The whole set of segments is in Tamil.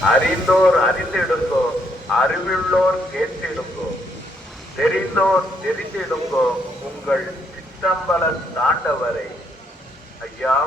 அறிந்தோர் அறிந்திடுங்கோ அறிவுள்ளோர் கேட்டிடுங்கோ. தெரிந்தோர் தெரிந்திடுங்கோ உங்கள் சித்தம்பல தாண்டவரை. ஐயா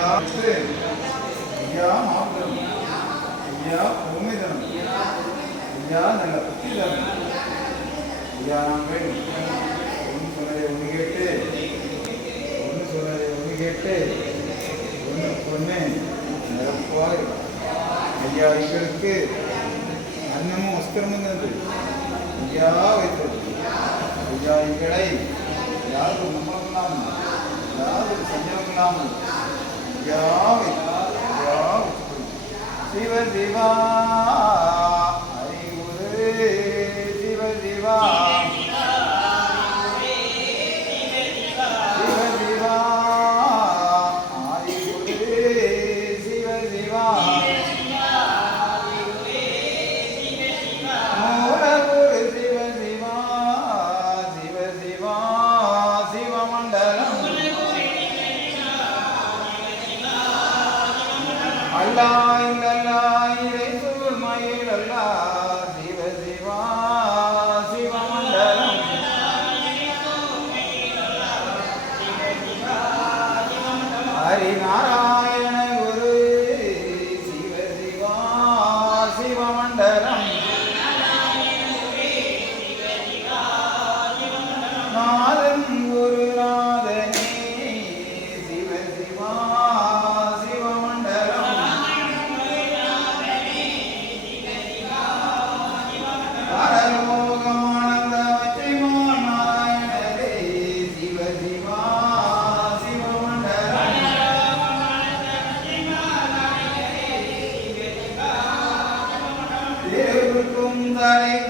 ஐயா ஐயா மாற்றம் ஐயா பொறுமைதனம் ஐயா நல்ல புத்திதனம் ஐயா நாங்கள் ஒன்று சொன்னதை ஒன்று கேட்டு ஒன்று சொன்னதை ஒன்று கேட்டு ஒன்று பொண்ணு நிரப்பாய். ஐயா எங்களுக்கு அன்னமும் வஸ்திரமும் தந்து ஐயா வைத்தது. ஐயா எங்களை யாரும் நம்பலாம் யாரும் செஞ்சவங்களாமல் ஐயா வைத்து சிவ சிவா அறிவுரு சிவ சிவா. ದಾರಿ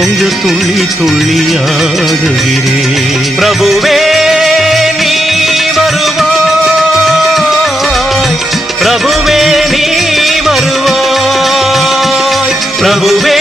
இன்பம் துள்ளி துள்ளி பிரபுவே நீ வருவாய். பிரபுவே நீ வருவாய். பிரபுவே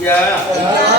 ஐயா நாங்கள்